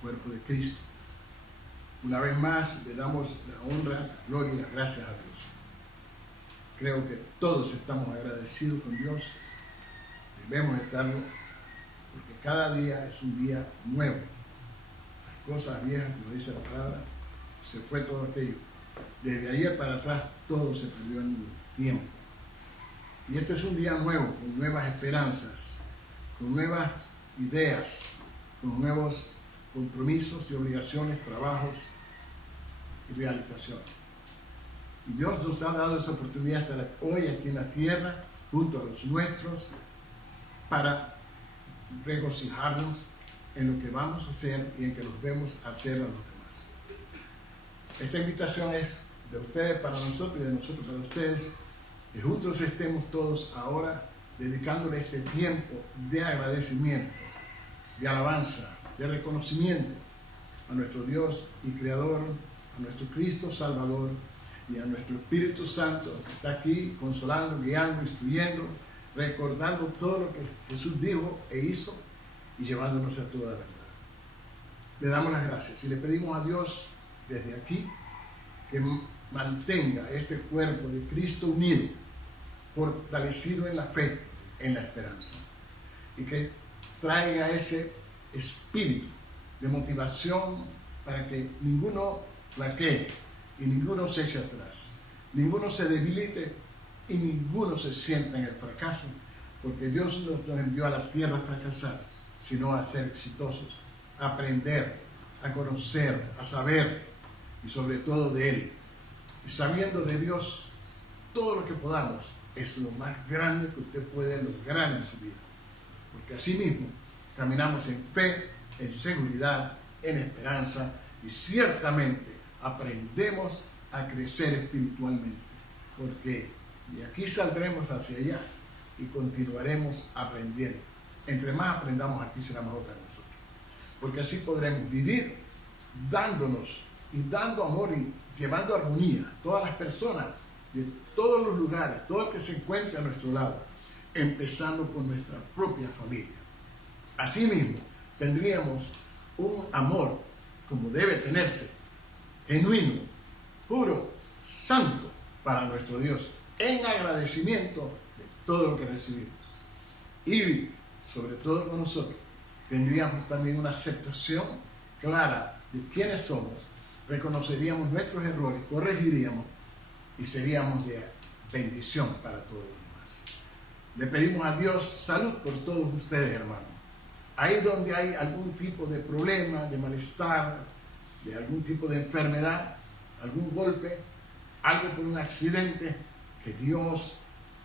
cuerpo de Cristo. Una vez más le damos la honra, la gloria y las gracias a Dios. Creo que todos estamos agradecidos con Dios, debemos estarlo, porque cada día es un día nuevo. Las cosas viejas, como dice la palabra, se fue todo aquello. Desde ayer para atrás todo se perdió en el tiempo. Y este es un día nuevo, con nuevas esperanzas, con nuevas ideas, con nuevos compromisos y obligaciones, trabajos y realizaciones. Y Dios nos ha dado esa oportunidad de estar hoy aquí en la tierra, junto a los nuestros, para regocijarnos en lo que vamos a hacer y en que los vemos hacer a los demás. Esta invitación es de ustedes para nosotros y de nosotros para ustedes, que juntos estemos todos ahora dedicándole este tiempo de agradecimiento, de alabanza, de reconocimiento a nuestro Dios y Creador, a nuestro Cristo Salvador y a nuestro Espíritu Santo que está aquí consolando, guiando, instruyendo, recordando todo lo que Jesús dijo e hizo y llevándonos a toda la verdad. Le damos las gracias y le pedimos a Dios desde aquí que mantenga este cuerpo de Cristo unido, fortalecido en la fe, en la esperanza, y que traiga ese espíritu de motivación para que ninguno flaquee y ninguno se eche atrás, ninguno se debilite y ninguno se sienta en el fracaso, porque Dios no nos envió a la tierra a fracasar, sino a ser exitosos, a aprender, a conocer, a saber y sobre todo de Él. Y sabiendo de Dios todo lo que podamos es lo más grande que usted puede lograr en su vida, porque así mismo caminamos en fe, en seguridad, en esperanza y ciertamente aprendemos a crecer espiritualmente, porque de aquí saldremos hacia allá y continuaremos aprendiendo. Entre más aprendamos aquí será mejor para nosotros, porque así podremos vivir dándonos y dando amor y llevando armonía a todas las personas de todos los lugares, todo el que se encuentre a nuestro lado, empezando por nuestra propia familia. Asimismo, tendríamos un amor como debe tenerse, genuino, puro, santo para nuestro Dios, en agradecimiento de todo lo que recibimos. Y sobre todo con nosotros, tendríamos también una aceptación clara de quiénes somos, reconoceríamos nuestros errores, corregiríamos y seríamos de bendición para todos los demás. Le pedimos a Dios salud por todos ustedes, hermanos. Ahí donde hay algún tipo de problema, de malestar, de algún tipo de enfermedad, algún golpe, algo por un accidente, que Dios,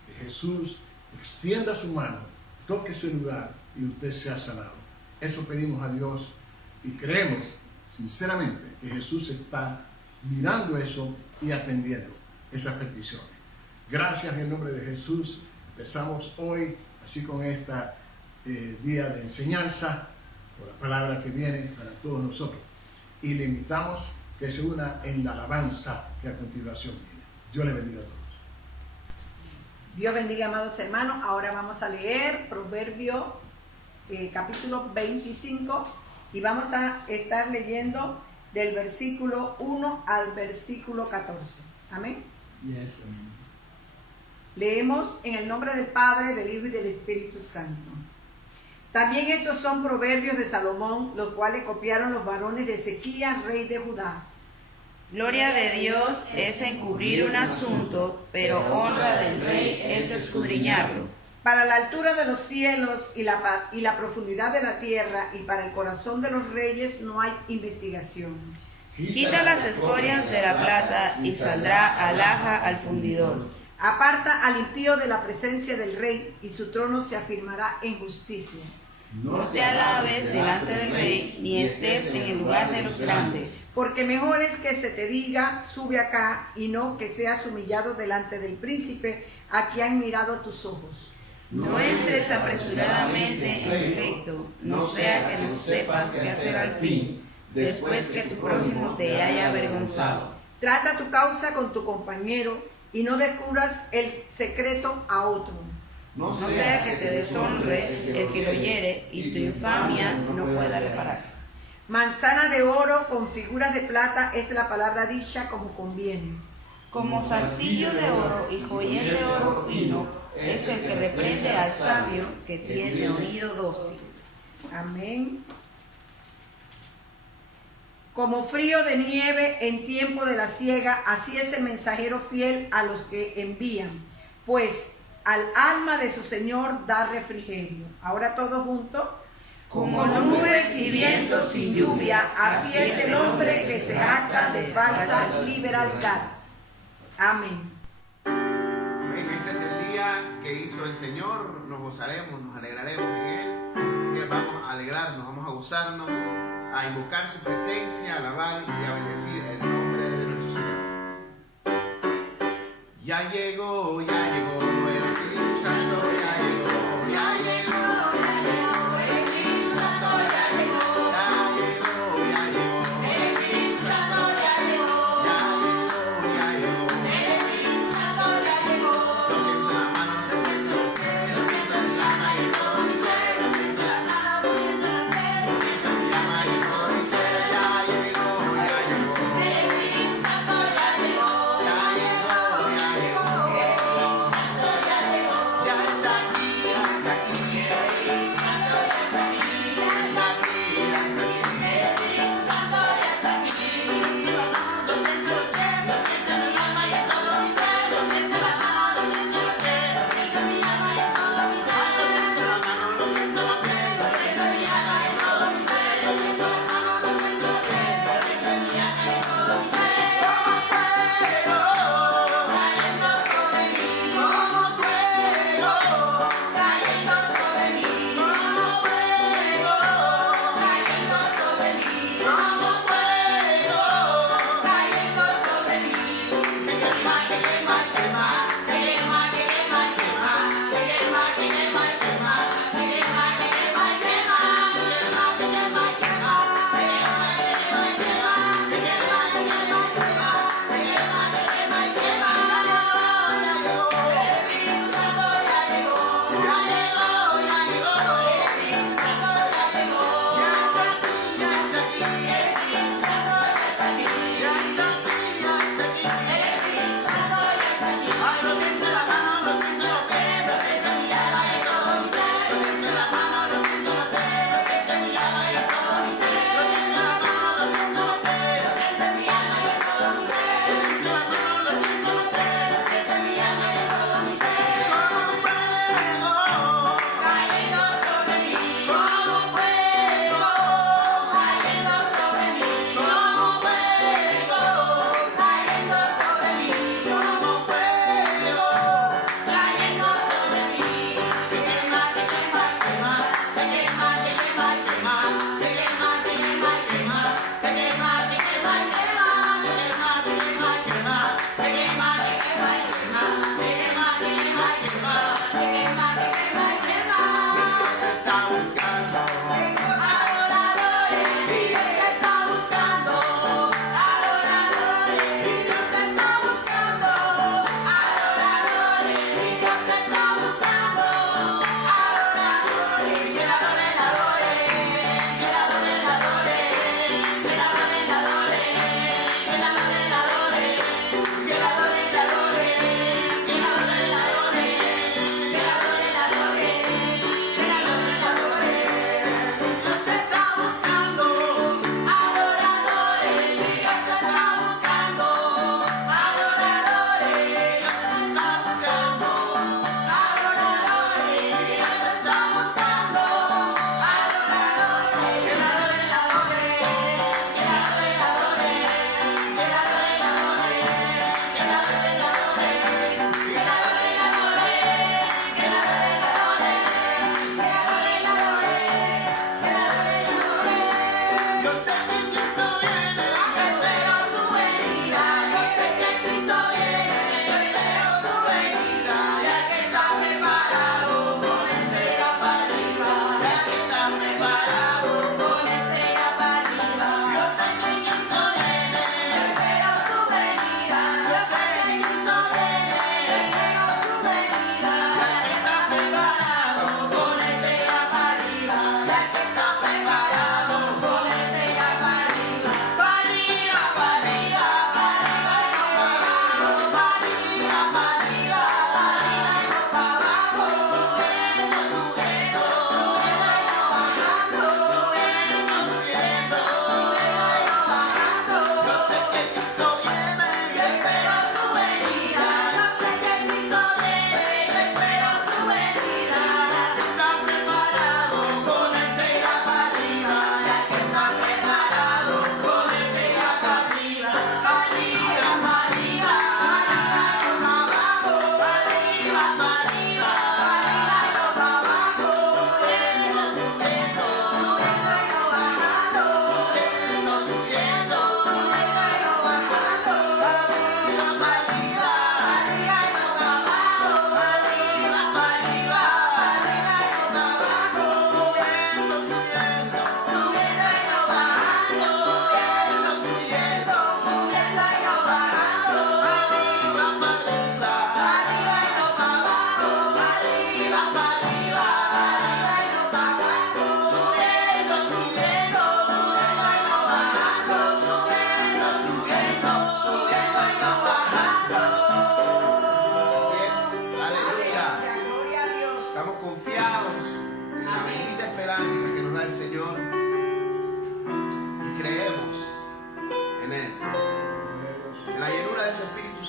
que Jesús extienda su mano, toque ese lugar y usted sea sanado. Eso pedimos a Dios y creemos sinceramente que Jesús está mirando eso y atendiendo esas peticiones. Gracias en el nombre de Jesús. Empezamos hoy así con esta día de enseñanza, por la palabra que viene para todos nosotros. Y le invitamos que se una en la alabanza que a continuación viene. Dios le bendiga a todos. Dios bendiga, amados hermanos. Ahora vamos a leer Proverbio capítulo 25 y vamos a estar leyendo del versículo 1 al versículo 14. Amén. Yes, amén. Leemos en el nombre del Padre, del Hijo y del Espíritu Santo. También estos son proverbios de Salomón, los cuales copiaron los varones de Ezequías, rey de Judá. Gloria de Dios es encubrir un asunto, pero honra del rey es escudriñarlo. Para la altura de los cielos y la profundidad de la tierra, y para el corazón de los reyes no hay investigación. Quita las escorias de la plata y saldrá alhaja al fundidor. Aparta al impío de la presencia del rey, y su trono se afirmará en justicia. No te alabes delante del rey, ni estés en el lugar de los grandes. Porque mejor es que se te diga, sube acá, y no que seas humillado delante del príncipe, a quien han mirado tus ojos. No entres apresuradamente en pleito, no sea que no sepas qué hacer al fin, después que tu prójimo te haya avergonzado. Trata tu causa con tu compañero, y no descubras el secreto a otro. No sea que te deshonre el que lo hiere y tu infamia no pueda reparar. Manzana de oro con figuras de plata es la palabra dicha como conviene. Como zarcillo de oro y joyel de oro fino es el que reprende al sabio que tiene oído dócil. Amén. Como frío de nieve en tiempo de la siega, así es el mensajero fiel a los que envían, pues al alma de su Señor da refrigerio. Ahora todos juntos. Como nubes y vientos sin lluvia, Así es el hombre que se jacta de falsa liberalidad. Amén. Ese es el día que hizo el Señor, nos gozaremos, nos alegraremos en Él. Así que vamos a alegrarnos, vamos a gozarnos, a invocar su presencia, a alabar y a bendecir el nombre de nuestro Señor. Ya llegó el Espíritu Santo, ya llegó, ya llegó.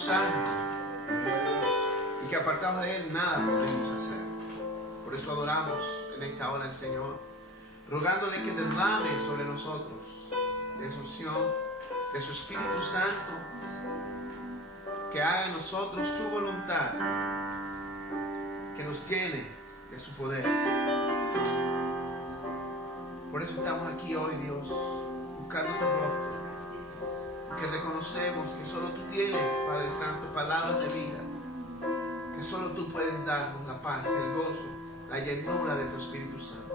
Santo, y que apartados de Él nada podemos hacer. Por eso adoramos en esta hora al Señor, rogándole que derrame sobre nosotros de su unción, de su Espíritu Santo, que haga en nosotros su voluntad, que nos llene de su poder. Por eso estamos aquí hoy, Dios, buscando tu rostro, que reconocemos que solo tú tienes, Padre Santo, palabras de vida, que solo tú puedes darnos la paz, el gozo, la llenura de tu Espíritu Santo.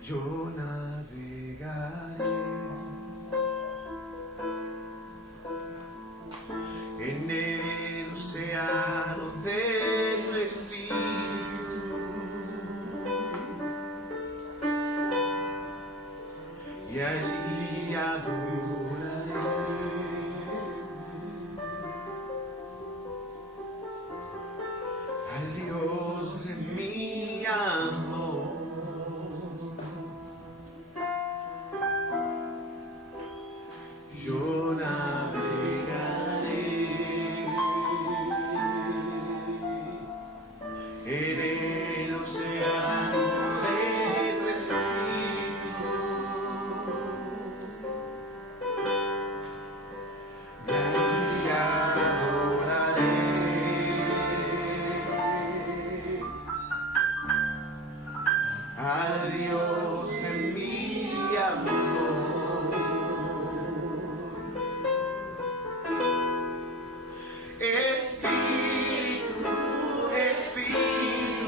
Yo navegaré en el océano de tu Espíritu, y allí adoraré al Dios de mi amor. Yo navegaré en el océano de tu Espíritu, y allí adoraré al Dios de mi amor. Espíritu, Espíritu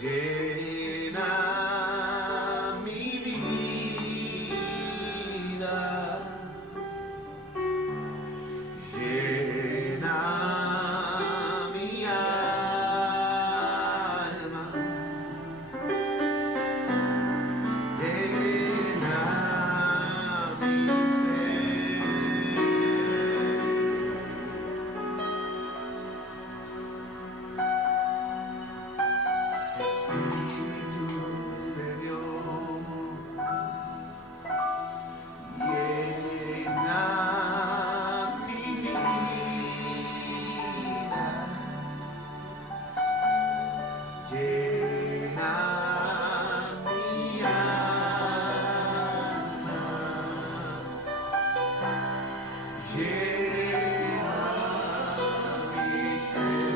llena mi vida, llena mi alma, llena mi ser. Espíritu de Dios, llena mi vida, llena mi alma, llena mi ser.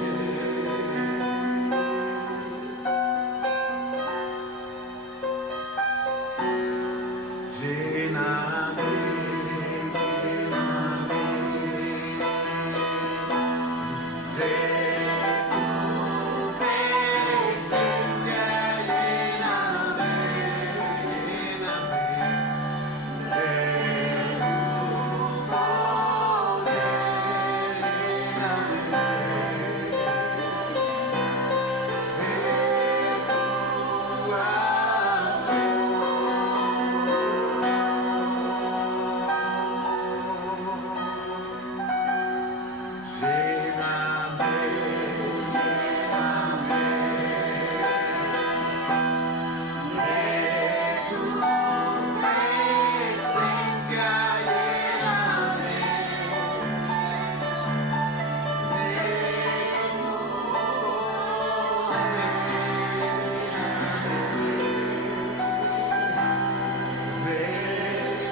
Lléname, lléname de tu presencia, lléname, lléname de tu poder, lléname de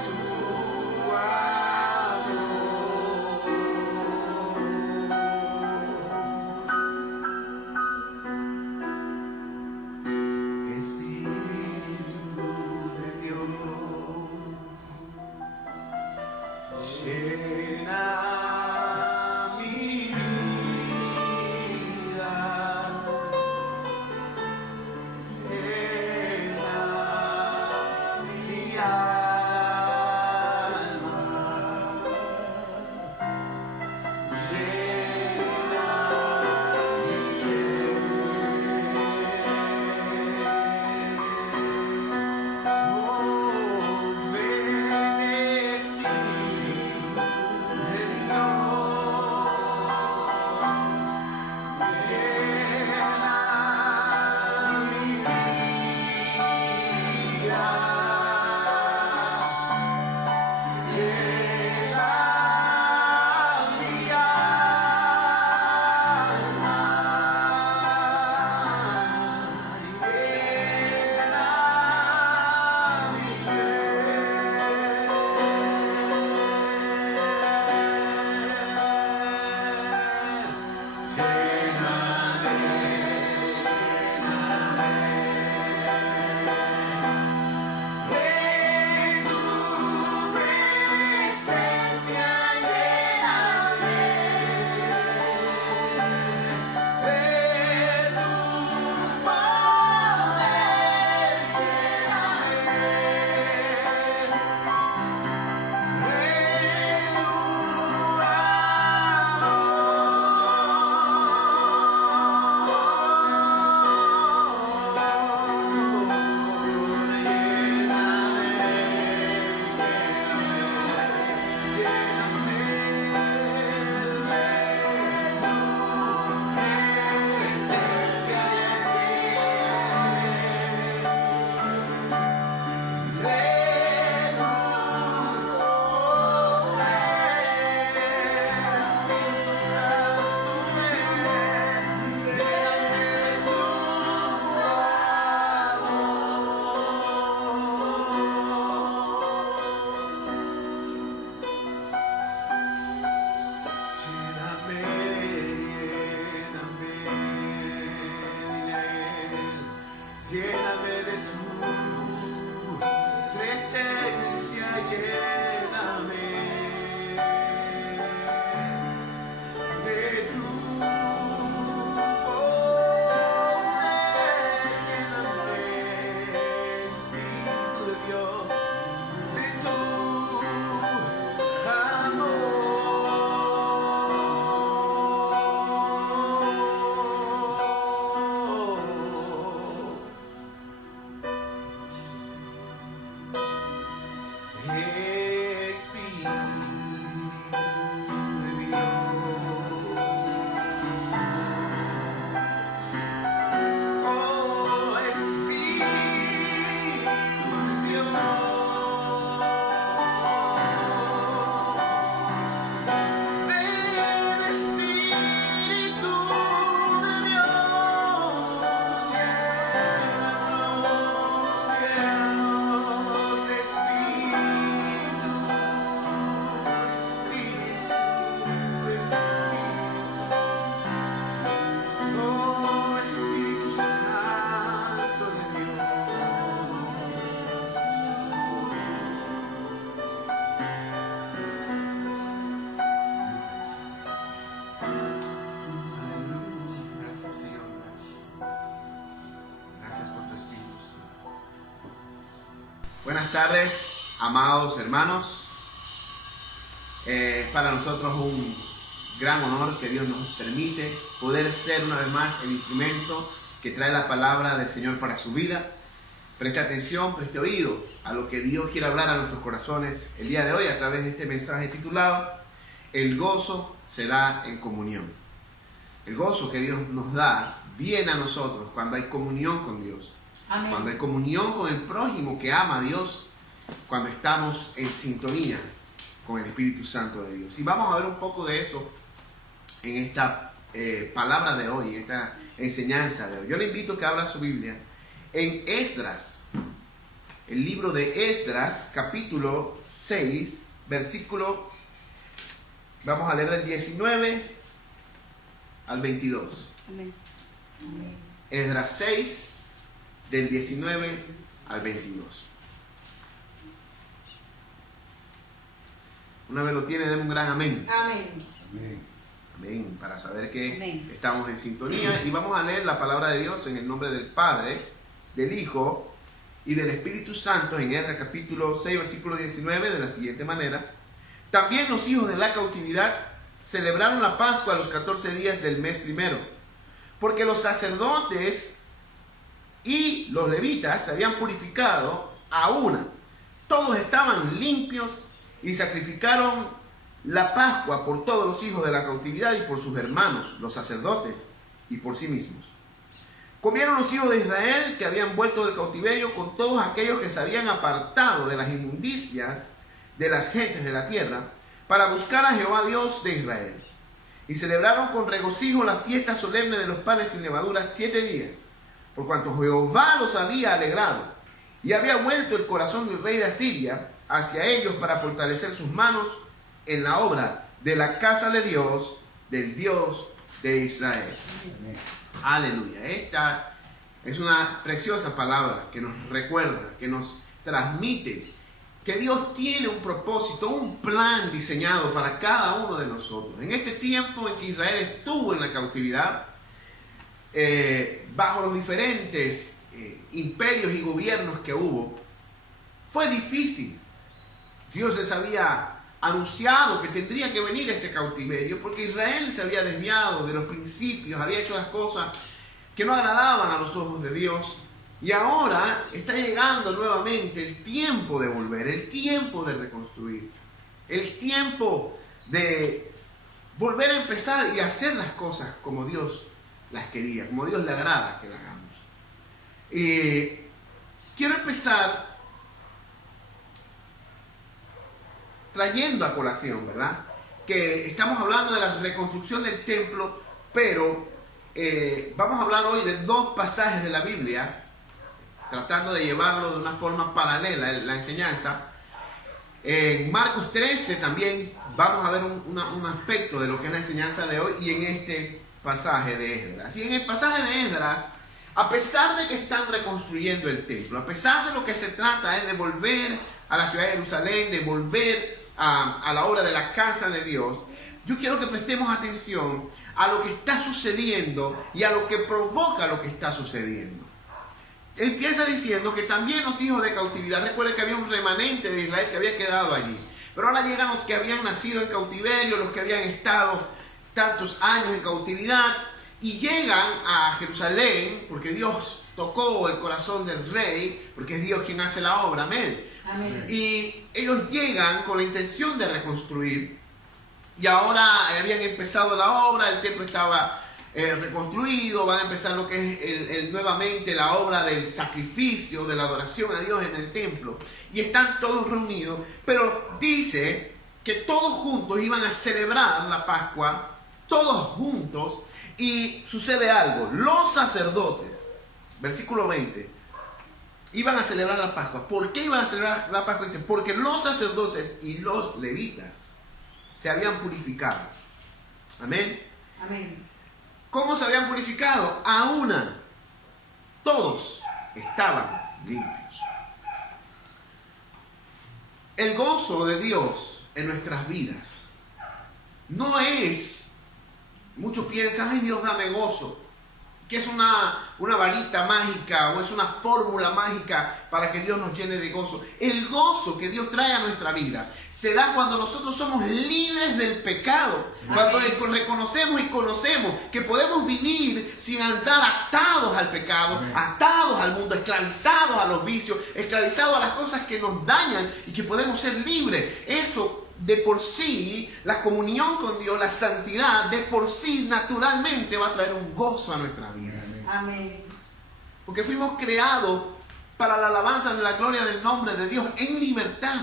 tu Espíritu de Dios, llena mi vida, llena mi alma, llena mi ser. Buenas tardes, amados hermanos. Es para nosotros un gran honor que Dios nos permite poder ser una vez más el instrumento que trae la palabra del Señor para su vida. Preste atención, preste oído a lo que Dios quiere hablar a nuestros corazones el día de hoy a través de este mensaje titulado El gozo se da en comunión. El gozo que Dios nos da viene a nosotros cuando hay comunión con Dios. Amén. Cuando hay comunión con el prójimo que ama a Dios, cuando estamos en sintonía con el Espíritu Santo de Dios. Y vamos a ver un poco de eso en esta palabra de hoy, en esta enseñanza de hoy. Yo le invito a que abra su Biblia en Esdras, el libro de Esdras, capítulo 6, versículo, vamos a leer del 19 al 22. Amén. Esdras 6, del 19 al 22. Una vez lo tiene, denme un gran amén. Amén. Amén. Amén, para saber que Amén. estamos en sintonía. Y vamos a leer la palabra de Dios en el nombre del Padre, del Hijo y del Espíritu Santo en Esdras capítulo 6, versículo 19, de la siguiente manera. También los hijos de la cautividad celebraron la Pascua a los 14 días del mes primero, porque los sacerdotes y los levitas se habían purificado a una. Todos estaban limpios y sacrificaron la Pascua por todos los hijos de la cautividad y por sus hermanos, los sacerdotes, y por sí mismos. Comieron los hijos de Israel que habían vuelto del cautiverio con todos aquellos que se habían apartado de las inmundicias de las gentes de la tierra para buscar a Jehová Dios de Israel. Y celebraron con regocijo la fiesta solemne de los panes sin levadura 7 días, por cuanto Jehová los había alegrado y había vuelto el corazón del rey de Asiria hacia ellos para fortalecer sus manos en la obra de la casa de Dios, del Dios de Israel. Amén. Aleluya. Esta es una preciosa palabra que nos recuerda, que nos transmite que Dios tiene un propósito, un plan diseñado para cada uno de nosotros. En este tiempo en que Israel estuvo en la cautividad, bajo los diferentes imperios y gobiernos que hubo, fue difícil. Dios les había anunciado que tendría que venir ese cautiverio porque Israel se había desviado de los principios, había hecho las cosas que no agradaban a los ojos de Dios, y ahora está llegando nuevamente el tiempo de volver, el tiempo de reconstruir, el tiempo de volver a empezar y hacer las cosas como Dios las quería, como Dios le agrada que las hagamos. Quiero empezar trayendo a colación, ¿verdad?, que estamos hablando de la reconstrucción del templo, pero vamos a hablar hoy de dos pasajes de la Biblia, tratando de llevarlo de una forma paralela la enseñanza. En Marcos 13 también vamos a ver un aspecto de lo que es la enseñanza de hoy, y en este pasaje de Esdras. Y en el pasaje de Esdras, a pesar de que están reconstruyendo el templo, a pesar de lo que se trata es de volver a la ciudad de Jerusalén, de volver a la obra de la casa de Dios, yo quiero que prestemos atención a lo que está sucediendo y a lo que provoca lo que está sucediendo. Empieza diciendo que también los hijos de cautividad, recuerden que había un remanente de Israel que había quedado allí, pero ahora llegan los que habían nacido en cautiverio, los que habían estado tantos años en cautividad, y llegan a Jerusalén porque Dios tocó el corazón del rey, porque es Dios quien hace la obra. Amén. Amén. Y ellos llegan con la intención de reconstruir, y ahora habían empezado la obra, el templo estaba reconstruido, van a empezar lo que es nuevamente la obra del sacrificio, de la adoración a Dios en el templo, y están todos reunidos, pero dice que todos juntos iban a celebrar la Pascua, todos juntos, y sucede algo. Los sacerdotes, versículo 20, iban a celebrar la Pascua. ¿Por qué iban a celebrar la Pascua? Dice, porque los sacerdotes y los levitas se habían purificado. Amén. Amén. ¿Cómo se habían purificado? A una. Todos estaban limpios. El gozo de Dios en nuestras vidas no es, muchos piensan, ay Dios, dame gozo. que es una varita mágica o es una fórmula mágica para que Dios nos llene de gozo. El gozo que Dios trae a nuestra vida se da cuando nosotros somos libres del pecado. Cuando reconocemos y conocemos que podemos vivir sin andar atados al pecado, atados al mundo, esclavizados a los vicios, esclavizados a las cosas que nos dañan y que podemos ser libres. Eso de por sí, la comunión con Dios, la santidad, de por sí naturalmente va a traer un gozo a nuestra vida. Amén. Porque fuimos creados para la alabanza de la gloria del nombre de Dios en libertad,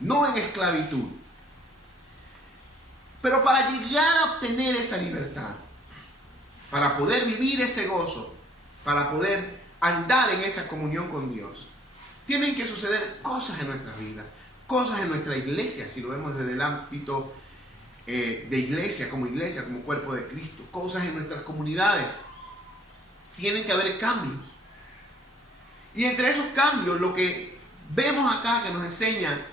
no en esclavitud. Pero para llegar a obtener esa libertad, para poder vivir ese gozo, para poder andar en esa comunión con Dios, tienen que suceder cosas en nuestra vida. Cosas en nuestra iglesia, si lo vemos desde el ámbito de iglesia, como cuerpo de Cristo. Cosas en nuestras comunidades. Tienen que haber cambios. Y entre esos cambios, lo que vemos acá que nos enseña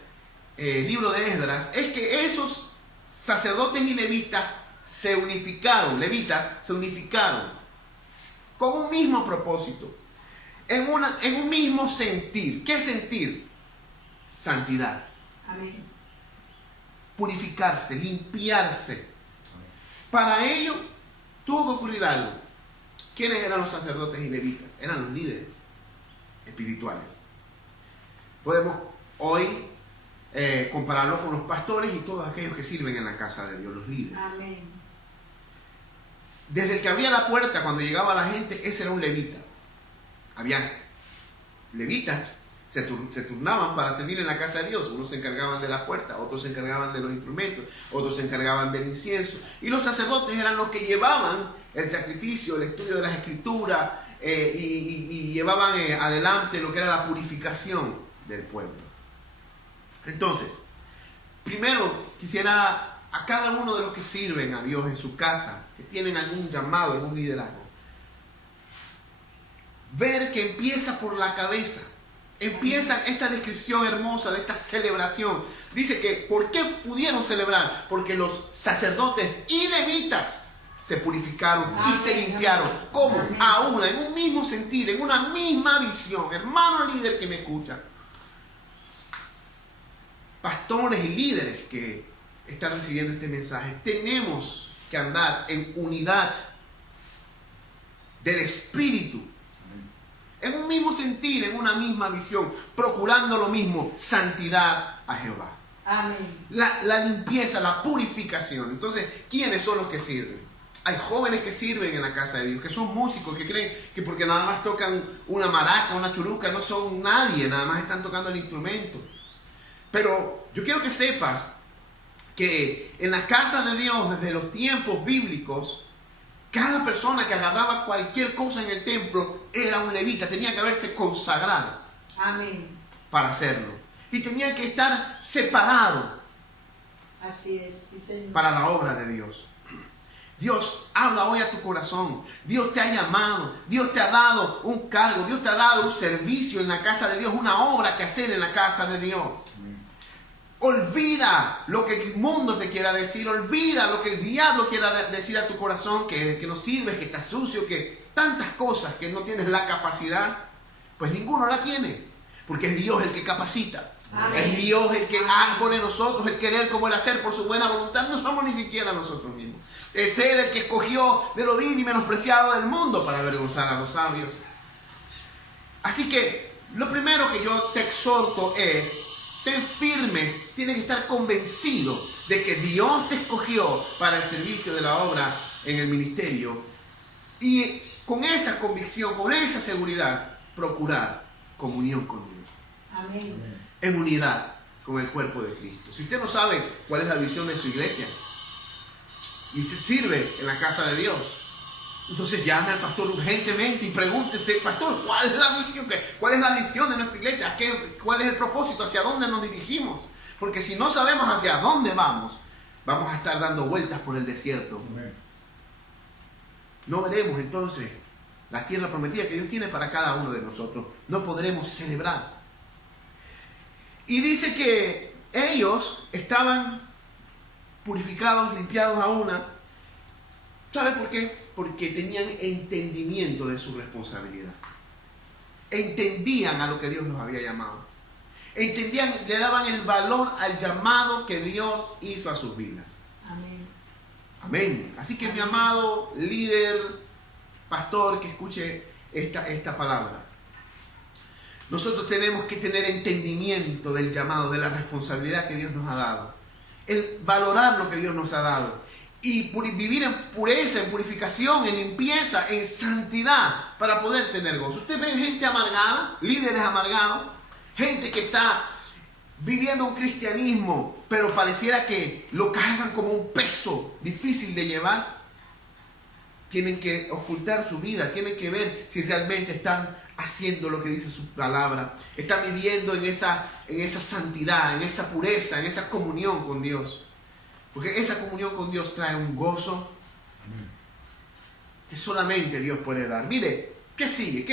el libro de Esdras, es que esos sacerdotes y levitas se unificaron con un mismo propósito, en un mismo sentir. ¿Qué sentir? Santidad. Amén. Purificarse, limpiarse. Para ello tuvo que ocurrir algo. ¿Quiénes eran los sacerdotes y levitas? Eran los líderes espirituales. Podemos hoy compararlo con los pastores y todos aquellos que sirven en la casa de Dios, los líderes. Amén. Desde el que abría la puerta cuando llegaba la gente, ese era un levita. Había levitas. Se turnaban para servir en la casa de Dios. Unos se encargaban de la puerta, otros se encargaban de los instrumentos, otros se encargaban del incienso. Y los sacerdotes eran los que llevaban el sacrificio, el estudio de las escrituras y llevaban adelante lo que era la purificación del pueblo. Entonces, primero quisiera a cada uno de los que sirven a Dios en su casa, que tienen algún llamado, algún liderazgo, ver que empieza por la cabeza. Empieza esta descripción hermosa de esta celebración. Dice que ¿por qué pudieron celebrar? Porque los sacerdotes y levitas se purificaron y se limpiaron. ¿Cómo? A una, en un mismo sentir, en una misma visión. Hermano líder que me escucha, pastores y líderes que están recibiendo este mensaje, tenemos que andar en unidad del espíritu, en un mismo sentir, en una misma visión, procurando lo mismo, santidad a Jehová. Amén. La limpieza, la purificación. Entonces, ¿quiénes son los que sirven? Hay jóvenes que sirven en la casa de Dios, que son músicos, que creen que porque nada más tocan una maraca, una churuca, no son nadie, nada más están tocando el instrumento. Pero yo quiero que sepas que en la casa de Dios, desde los tiempos bíblicos, cada persona que agarraba cualquier cosa en el templo era un levita, tenía que haberse consagrado. Amén. Para hacerlo. Y tenía que estar separado. Así es, sí, Señor. Para la obra de Dios. Dios habla hoy a tu corazón. Dios te ha llamado. Dios te ha dado un cargo. Dios te ha dado un servicio en la casa de Dios, una obra que hacer en la casa de Dios. Olvida lo que el mundo te quiera decir, olvida lo que el diablo quiera decir a tu corazón, que no sirves, que estás sucio, que tantas cosas que no tienes la capacidad, pues ninguno la tiene, porque es Dios el que capacita. Amén. Es Dios el que pone en nosotros el querer como el hacer por su buena voluntad. No somos ni siquiera nosotros mismos. Es Él el que escogió de lo vil y menospreciado del mundo para avergonzar a los sabios. Así que lo primero que yo te exhorto es: ten firme, tienes que estar convencido de que Dios te escogió para el servicio de la obra en el ministerio. Y con esa convicción, con esa seguridad, procurar comunión con Dios. Amén. En unidad con el cuerpo de Cristo. Si usted no sabe cuál es la visión de su iglesia y usted sirve en la casa de Dios, entonces llame al pastor urgentemente y pregúntese: pastor, ¿cuál es la visión? ¿Cuál es la visión de nuestra iglesia? ¿Cuál es el propósito? ¿Hacia dónde nos dirigimos? Porque si no sabemos hacia dónde vamos a estar dando vueltas por el desierto. No veremos entonces la tierra prometida que Dios tiene para cada uno de nosotros. No podremos celebrar. Y dice que ellos estaban purificados, limpiados a una, ¿Sabe por qué? Porque tenían entendimiento de su responsabilidad. Entendían a lo que Dios los había llamado. Entendían, le daban el valor al llamado que Dios hizo a sus vidas. Amén. Amén. Así que mi amado líder, pastor, que escuche esta palabra. Nosotros tenemos que tener entendimiento del llamado, de la responsabilidad que Dios nos ha dado. El valorar lo que Dios nos ha dado. Y vivir en pureza, en purificación, en limpieza, en santidad, para poder tener gozo. Usted ve gente amargada, líderes amargados, gente que está viviendo un cristianismo, pero pareciera que lo cargan como un peso difícil de llevar. Tienen que ocultar su vida, tienen que ver si realmente están haciendo lo que dice su palabra, están viviendo en esa santidad, en esa pureza, en esa comunión con Dios. Porque esa comunión con Dios trae un gozo que solamente Dios puede dar. Mire, ¿qué sigue?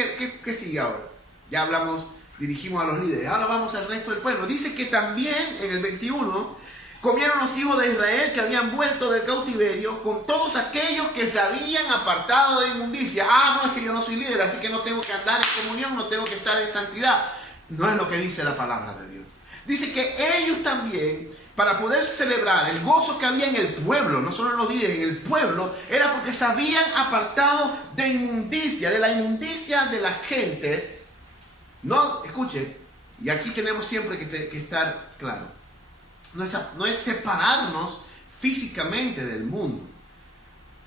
¿Qué sigue ahora? Ya hablamos, dirigimos a los líderes. Ahora vamos al resto del pueblo. Dice que también en el 21 comieron los hijos de Israel que habían vuelto del cautiverio con todos aquellos que se habían apartado de inmundicia. Ah, no, es que yo no soy líder, así que no tengo que andar en comunión, no tengo que estar en santidad. No es lo que dice la palabra de Dios. Dice que ellos también, para poder celebrar el gozo que había en el pueblo, no solo en los líderes, en el pueblo, era porque se habían apartado de inmundicia, de la inmundicia de las gentes. No, escuche, y aquí tenemos siempre que estar claro. No es separarnos físicamente del mundo.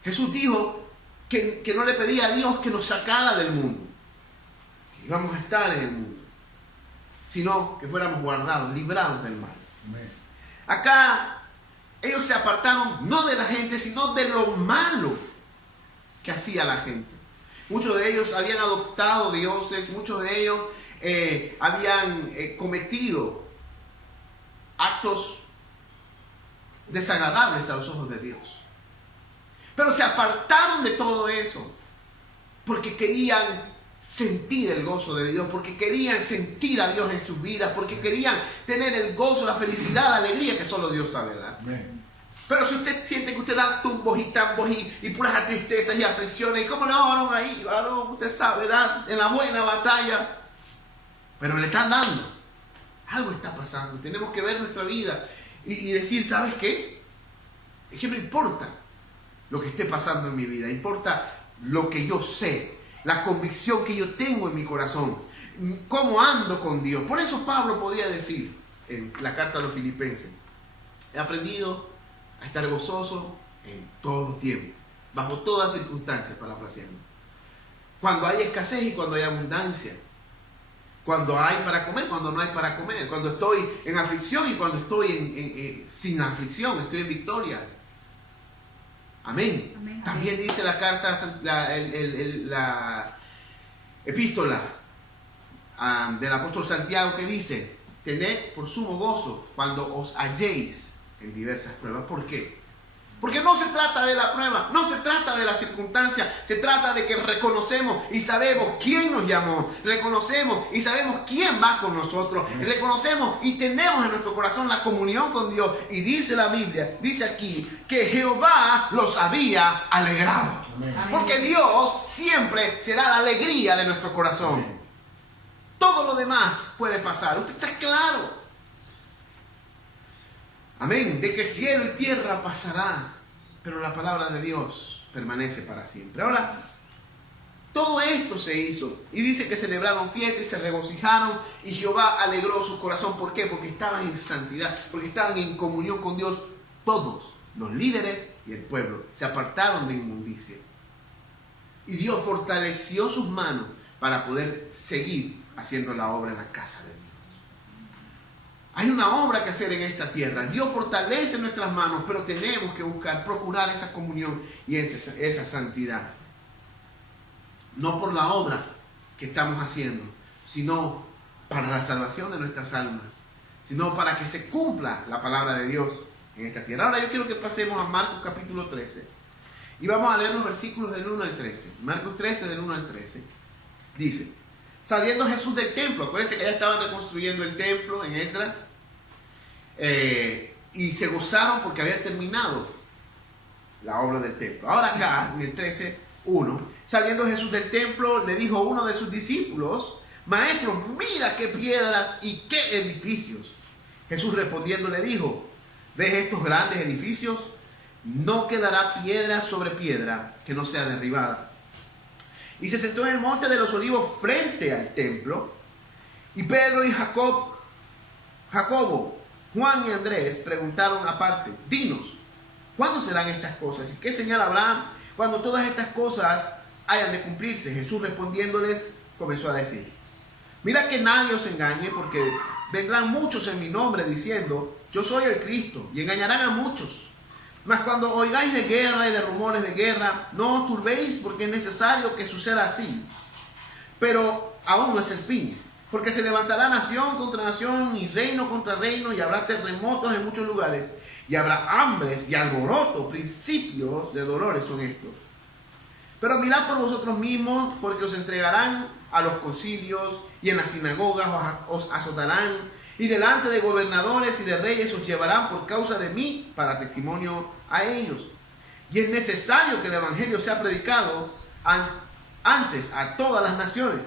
Jesús dijo que no le pedía a Dios que nos sacara del mundo, que íbamos a estar en el mundo, sino que fuéramos guardados, librados del mal. Amén. Acá ellos se apartaron no de la gente, sino de lo malo que hacía la gente. Muchos de ellos habían adoptado dioses, muchos de ellos habían cometido actos desagradables a los ojos de Dios. Pero se apartaron de todo eso porque querían sentir el gozo de Dios, porque querían sentir a Dios en sus vidas, porque querían tener el gozo, la felicidad, la alegría que solo Dios sabe dar. Amén. Pero si usted siente que usted da tumbos y tambos y puras tristezas y aflicciones, ¿cómo no, varón? Ahí, varón, usted sabe, dar en la buena batalla, pero le están dando. Algo está pasando. Tenemos que ver nuestra vida y decir, ¿sabes qué? Es que no importa lo que esté pasando en mi vida, importa lo que yo sé, la convicción que yo tengo en mi corazón, cómo ando con Dios. Por eso Pablo podía decir en la carta a los Filipenses, he aprendido a estar gozoso en todo tiempo, bajo todas circunstancias, parafraseando. Cuando hay escasez y cuando hay abundancia. Cuando hay para comer, cuando no hay para comer. Cuando estoy en aflicción y cuando estoy sin aflicción, estoy en victoria. Amén. Amén. También dice la carta, la epístola del apóstol Santiago, que dice, tened por sumo gozo cuando os halléis en diversas pruebas. ¿Por qué? Porque no se trata de la prueba, no se trata de la circunstancia, se trata de que reconocemos y sabemos quién nos llamó, reconocemos y sabemos quién va con nosotros, reconocemos y tenemos en nuestro corazón la comunión con Dios. Y dice la Biblia, dice aquí, que Jehová los había alegrado. Amén. Porque Dios siempre será la alegría de nuestro corazón. Amén. Todo lo demás puede pasar, usted está claro. Amén, de que cielo y tierra pasará, pero la palabra de Dios permanece para siempre. Ahora, todo esto se hizo, y dice que celebraron fiestas y se regocijaron, y Jehová alegró su corazón. ¿Por qué? Porque estaban en santidad, porque estaban en comunión con Dios. Todos, los líderes y el pueblo, se apartaron de inmundicia. Y Dios fortaleció sus manos para poder seguir haciendo la obra en la casa de Dios. Hay una obra que hacer en esta tierra. Dios fortalece nuestras manos, pero tenemos que buscar, procurar esa comunión y esa santidad. No por la obra que estamos haciendo, sino para la salvación de nuestras almas, sino para que se cumpla la palabra de Dios en esta tierra. Ahora yo quiero que pasemos a Marcos capítulo 13 y vamos a leer los versículos del 1 al 13. Marcos 13 del 1 al 13 dice: saliendo Jesús del templo, acuérdense que ya estaban reconstruyendo el templo en Esdras, y se gozaron porque habían terminado la obra del templo. Ahora acá, en el 13:1, saliendo Jesús del templo, le dijo a uno de sus discípulos: Maestro, mira qué piedras y qué edificios. Jesús respondiendo le dijo: ¿ves estos grandes edificios? No quedará piedra sobre piedra que no sea derribada. Y se sentó en el monte de los olivos frente al templo, y Pedro y Jacobo, Juan y Andrés preguntaron aparte: dinos, ¿cuándo serán estas cosas? ¿Y qué señal habrá cuando todas estas cosas hayan de cumplirse? Jesús respondiéndoles comenzó a decir: mira que nadie os engañe, porque vendrán muchos en mi nombre diciendo: yo soy el Cristo, y engañarán a muchos. Mas cuando oigáis de guerra y de rumores de guerra, no os turbéis, porque es necesario que suceda así. Pero aún no es el fin, porque se levantará nación contra nación y reino contra reino, y habrá terremotos en muchos lugares, y habrá hambres y alboroto, principios de dolores son estos. Pero mirad por vosotros mismos, porque os entregarán a los concilios, y en las sinagogas os azotarán, y delante de gobernadores y de reyes os llevarán por causa de mí para testimonio a ellos. Y es necesario que el evangelio sea predicado antes a todas las naciones.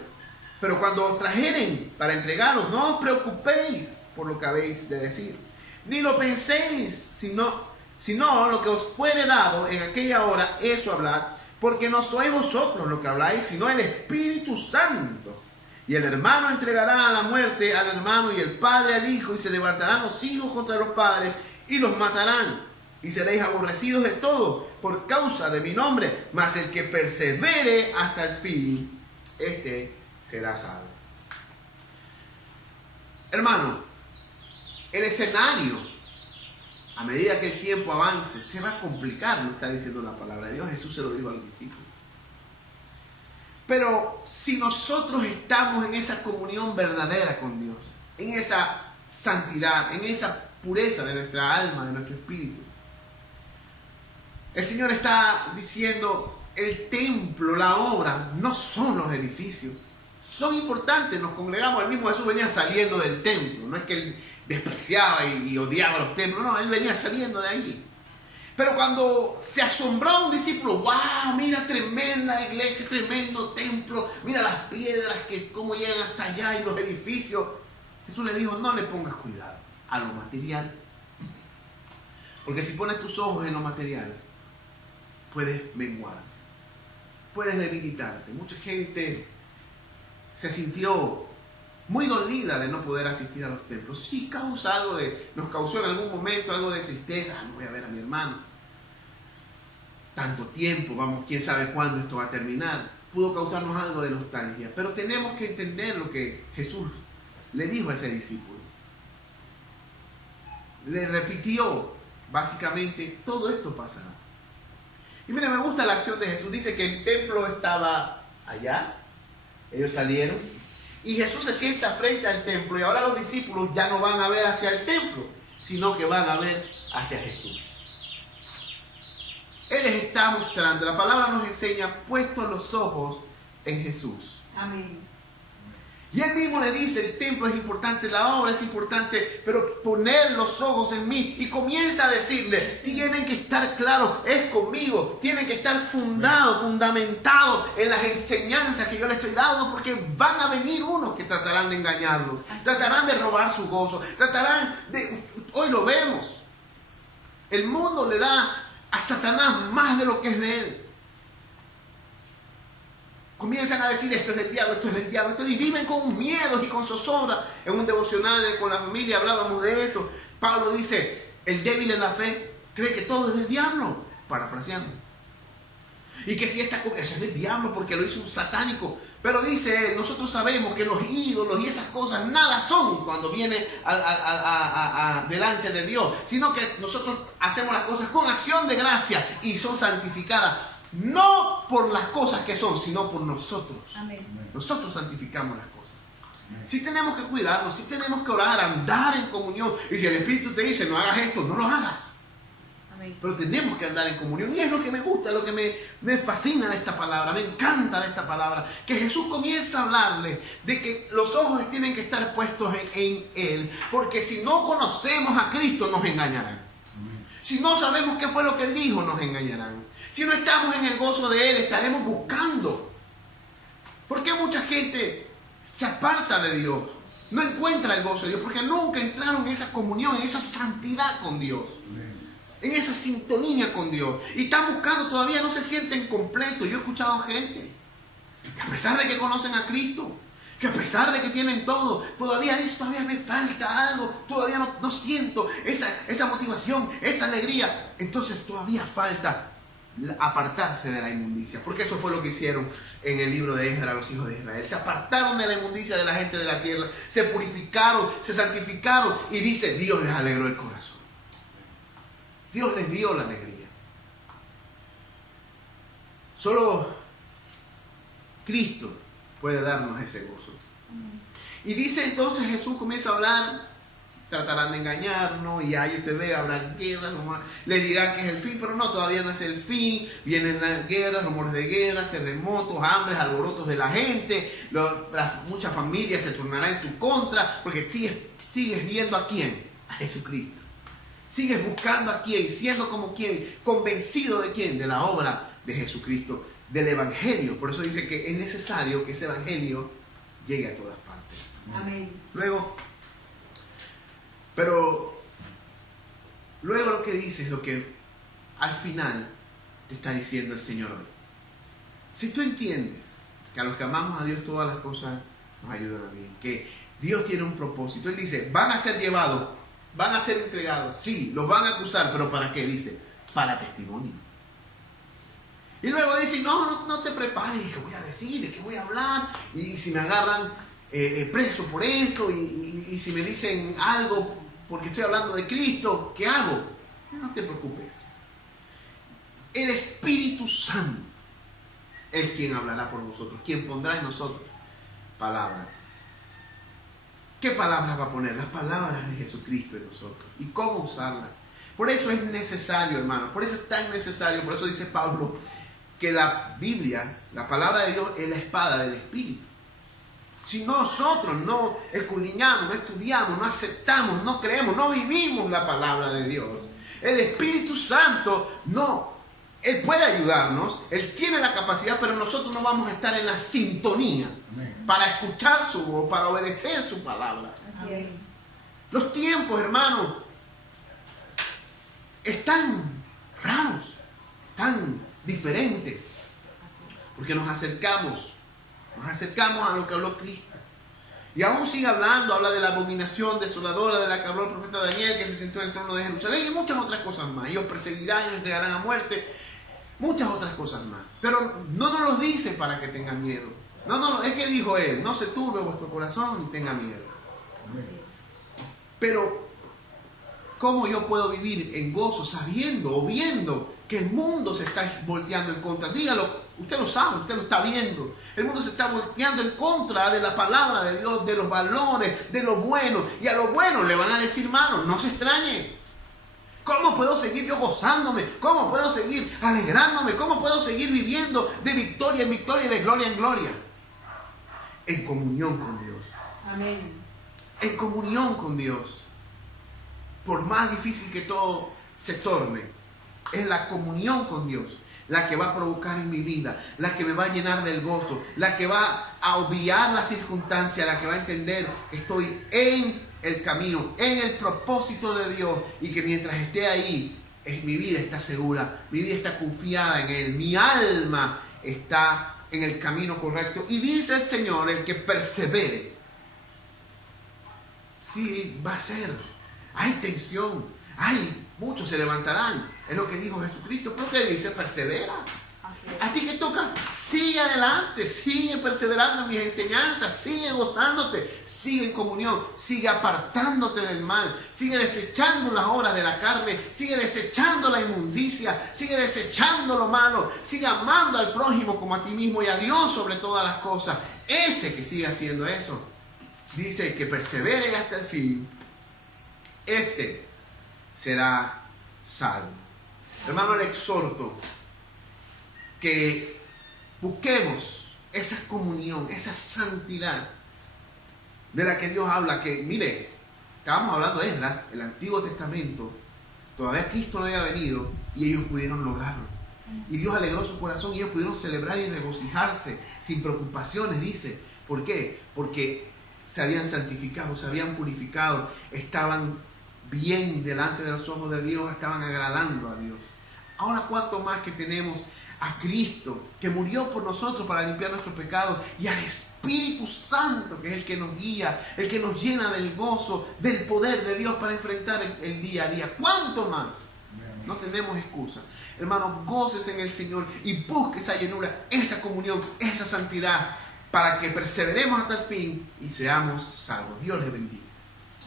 Pero cuando os trajeren para entregaros, no os preocupéis por lo que habéis de decir, ni lo penséis, sino lo que os fuere dado en aquella hora, eso hablad, porque no sois vosotros lo que habláis, sino el Espíritu Santo. Y el hermano entregará a la muerte al hermano, y el padre al hijo, y se levantarán los hijos contra los padres y los matarán. Y seréis aborrecidos de todo por causa de mi nombre, mas el que persevere hasta el fin, este será salvo. Hermano, el escenario, a medida que el tiempo avance, se va a complicar, lo está diciendo la palabra de Dios. Jesús se lo dijo a los discípulos. Pero si nosotros estamos en esa comunión verdadera con Dios, en esa santidad, en esa pureza de nuestra alma, de nuestro espíritu, el Señor está diciendo: el templo, la obra, no son los edificios. Son importantes, nos congregamos. El mismo Jesús venía saliendo del templo. No es que él despreciaba y odiaba los templos, no, él venía saliendo de allí. Pero cuando se asombró un discípulo: wow, mira, tremenda iglesia, tremendo templo, mira las piedras que cómo llegan hasta allá y los edificios. Jesús le dijo: no le pongas cuidado a lo material, porque si pones tus ojos en lo material, puedes menguar, puedes debilitarte. Mucha gente se sintió muy dolida de no poder asistir a los templos. Sí, causa algo nos causó en algún momento algo de tristeza. No voy a ver a mi hermano tanto tiempo, vamos, quién sabe cuándo esto va a terminar. Pudo causarnos algo de nostalgia, pero tenemos que entender lo que Jesús le dijo a ese discípulo. Le repitió básicamente: todo esto pasará. Y mira, me gusta la acción de Jesús. Dice que el templo estaba allá, ellos salieron, y Jesús se sienta frente al templo, y ahora los discípulos ya no van a ver hacia el templo, sino que van a ver hacia Jesús. Él les está mostrando, la palabra nos enseña, puestos los ojos en Jesús. Amén. Y él mismo le dice: el templo es importante, la obra es importante, pero poner los ojos en mí. Y comienza a decirle: tienen que estar claros, es conmigo, tienen que estar fundamentados en las enseñanzas que yo les estoy dando, porque van a venir unos que tratarán de engañarlos, tratarán de robar su gozo, hoy lo vemos, el mundo le da a Satanás más de lo que es de él. Comienzan a decir: esto es del diablo, esto es del diablo, y viven con miedos y con zozobra. En un devocional con la familia hablábamos de eso. Pablo dice: el débil en la fe cree que todo es del diablo, parafraseando. Y que si eso es del diablo porque lo hizo un satánico. Pero dice él: nosotros sabemos que los ídolos y esas cosas nada son cuando viene delante de Dios, sino que nosotros hacemos las cosas con acción de gracia y son santificadas. No por las cosas que son, sino por nosotros. Amén. Nosotros santificamos las cosas. Si tenemos que cuidarnos, si tenemos que orar, andar en comunión. Y si el Espíritu te dice: no hagas esto, no lo hagas. Amén. Pero tenemos que andar en comunión. Y es lo que me gusta, lo que me fascina de esta palabra, me encanta de esta palabra. Que Jesús comienza a hablarle de que los ojos tienen que estar puestos en Él. Porque si no conocemos a Cristo, nos engañarán. Si no sabemos qué fue lo que Él dijo, nos engañarán. Si no estamos en el gozo de Él, estaremos buscando. ¿Por qué mucha gente se aparta de Dios? No encuentra el gozo de Dios porque nunca entraron en esa comunión, en esa santidad con Dios, en esa sintonía con Dios. Y están buscando, todavía no se sienten completos. Yo he escuchado gente que a pesar de que conocen a Cristo, que a pesar de que tienen todo, todavía dice, todavía me falta algo, todavía no siento esa motivación, esa alegría. Entonces todavía falta apartarse de la inmundicia, porque eso fue lo que hicieron en el libro de Esdras los hijos de Israel. Se apartaron de la inmundicia de la gente de la tierra, se purificaron, se santificaron, y dice, Dios les alegró el corazón. Dios les dio la alegría. Solo Cristo puede darnos ese gozo. Y dice entonces, Jesús comienza a hablar, tratarán de engañarnos, y ahí usted ve, habrá guerras, les dirán que es el fin, pero no, todavía no es el fin. Vienen las guerras, rumores de guerras, terremotos, hambres, alborotos de la gente, muchas familias se tornarán en tu contra, porque sigues viendo a quién, a Jesucristo. Sigues buscando a quién, siendo como quién, convencido de quién, de la obra de Jesucristo, del Evangelio. Por eso dice que es necesario que ese Evangelio llegue a todas partes. Amén. Luego lo que dice es lo que al final te está diciendo el Señor hoy. Si tú entiendes que a los que amamos a Dios todas las cosas nos ayudan a bien, que Dios tiene un propósito, Él dice, van a ser llevados, van a ser entregados, sí, los van a acusar, pero ¿para qué? Dice, para testimonio. Y luego dice, no te prepares, ¿qué voy a decir? ¿De qué voy a hablar? Y si me agarran preso por esto, y si me dicen algo porque estoy hablando de Cristo, ¿qué hago? No te preocupes. El Espíritu Santo es quien hablará por nosotros, quien pondrá en nosotros palabras. ¿Qué palabras va a poner? Las palabras de Jesucristo en nosotros. ¿Y cómo usarlas? Por eso es necesario, hermano. Por eso es tan necesario. Por eso dice Pablo que la Biblia, la palabra de Dios, es la espada del Espíritu. Si nosotros no escudriñamos, no estudiamos, no aceptamos, no creemos, no vivimos la palabra de Dios, el Espíritu Santo no, Él puede ayudarnos, Él tiene la capacidad, pero nosotros no vamos a estar en la sintonía para escuchar su voz, para obedecer su palabra. Así es. Los tiempos, hermanos, están raros, tan diferentes, porque nos acercamos a lo que habló Cristo. Y aún sigue hablando, habla de la abominación desoladora de la que habló el profeta Daniel, que se sentó en el trono de Jerusalén, y muchas otras cosas más. Ellos perseguirán, ellos entregarán a muerte, muchas otras cosas más. Pero no nos los dice para que tengan miedo. No, es que dijo Él, no se turbe vuestro corazón y tenga miedo. Pero ¿cómo yo puedo vivir en gozo sabiendo o viendo que el mundo se está volteando en contra? Dígalo, usted lo sabe, usted lo está viendo. El mundo se está volteando en contra de la palabra de Dios, de los valores, de lo bueno. Y a lo bueno le van a decir malo, no se extrañe. ¿Cómo puedo seguir yo gozándome? ¿Cómo puedo seguir alegrándome? ¿Cómo puedo seguir viviendo de victoria en victoria y de gloria en gloria? En comunión con Dios. Amén. En comunión con Dios. Por más difícil que todo se torne, es la comunión con Dios la que va a provocar en mi vida, la que me va a llenar del gozo, la que va a obviar la circunstancia, la que va a entender que estoy en el camino, en el propósito de Dios, y que mientras esté ahí, mi vida está segura, mi vida está confiada en Él, mi alma está en el camino correcto. Y dice el Señor, el que persevere, sí, va a ser. Hay tensión, muchos se levantarán, es lo que dijo Jesucristo, pero que dice, persevera. A ti que toca, sigue adelante, sigue perseverando en mis enseñanzas, sigue gozándote, sigue en comunión, sigue apartándote del mal, sigue desechando las obras de la carne, sigue desechando la inmundicia, sigue desechando lo malo, sigue amando al prójimo como a ti mismo y a Dios sobre todas las cosas. Ese que sigue haciendo eso, dice que persevere hasta el fin, este será salvo. Hermano, le exhorto que busquemos esa comunión, esa santidad de la que Dios habla. Que mire, estábamos hablando de Esdras, el Antiguo Testamento Todavía Cristo no había venido y ellos pudieron lograrlo. Y Dios alegró su corazón y ellos pudieron celebrar y regocijarse sin preocupaciones, dice. ¿Por qué? Porque se habían santificado, se habían purificado, estaban bien delante de los ojos de Dios, estaban agradando a Dios. Ahora, ¿cuánto más que tenemos a Cristo, que murió por nosotros para limpiar nuestros pecados, y al Espíritu Santo, que es el que nos guía, el que nos llena del gozo, del poder de Dios para enfrentar el día a día? ¿Cuánto más? No tenemos excusa. Hermanos, gócese en el Señor y busque esa llenura, esa comunión, esa santidad, para que perseveremos hasta el fin y seamos salvos. Dios les bendiga.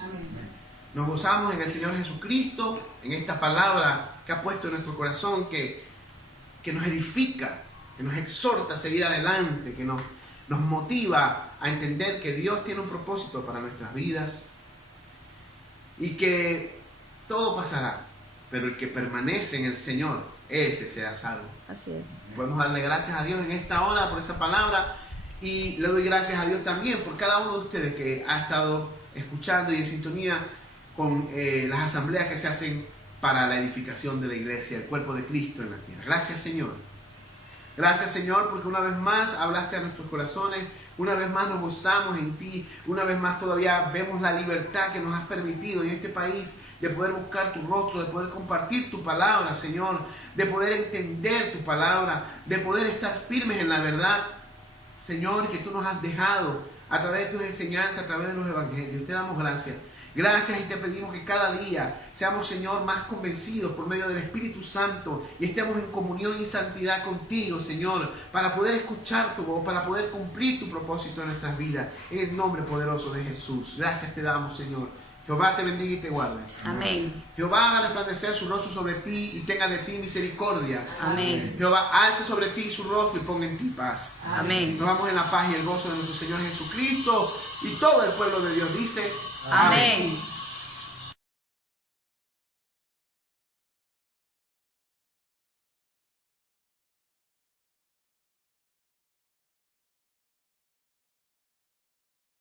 Amén. Nos gozamos en el Señor Jesucristo, en esta palabra que ha puesto en nuestro corazón, que nos edifica, que nos exhorta a seguir adelante, que nos motiva a entender que Dios tiene un propósito para nuestras vidas y que todo pasará, pero el que permanece en el Señor, ese será salvo. Así es. Podemos darle gracias a Dios en esta hora por esa palabra, y le doy gracias a Dios también por cada uno de ustedes que ha estado escuchando y en sintonía con las asambleas que se hacen para la edificación de la iglesia, el cuerpo de Cristo en la tierra. Gracias, Señor. Gracias, Señor, porque una vez más hablaste a nuestros corazones, una vez más nos gozamos en ti, una vez más todavía vemos la libertad que nos has permitido en este país de poder buscar tu rostro, de poder compartir tu palabra, Señor, de poder entender tu palabra, de poder estar firmes en la verdad, Señor, que tú nos has dejado a través de tus enseñanzas, a través de los evangelios. Te damos gracias. Gracias, y te pedimos que cada día seamos, Señor, más convencidos por medio del Espíritu Santo y estemos en comunión y santidad contigo, Señor, para poder escuchar tu voz, para poder cumplir tu propósito en nuestras vidas. En el nombre poderoso de Jesús. Gracias te damos, Señor. Jehová te bendiga y te guarde. Amén. Jehová haga resplandecer su rostro sobre ti y tenga de ti misericordia. Amén. Jehová alce sobre ti su rostro y ponga en ti paz. Amén. Nos vamos en la paz y el gozo de nuestro Señor Jesucristo, y todo el pueblo de Dios dice: Amén.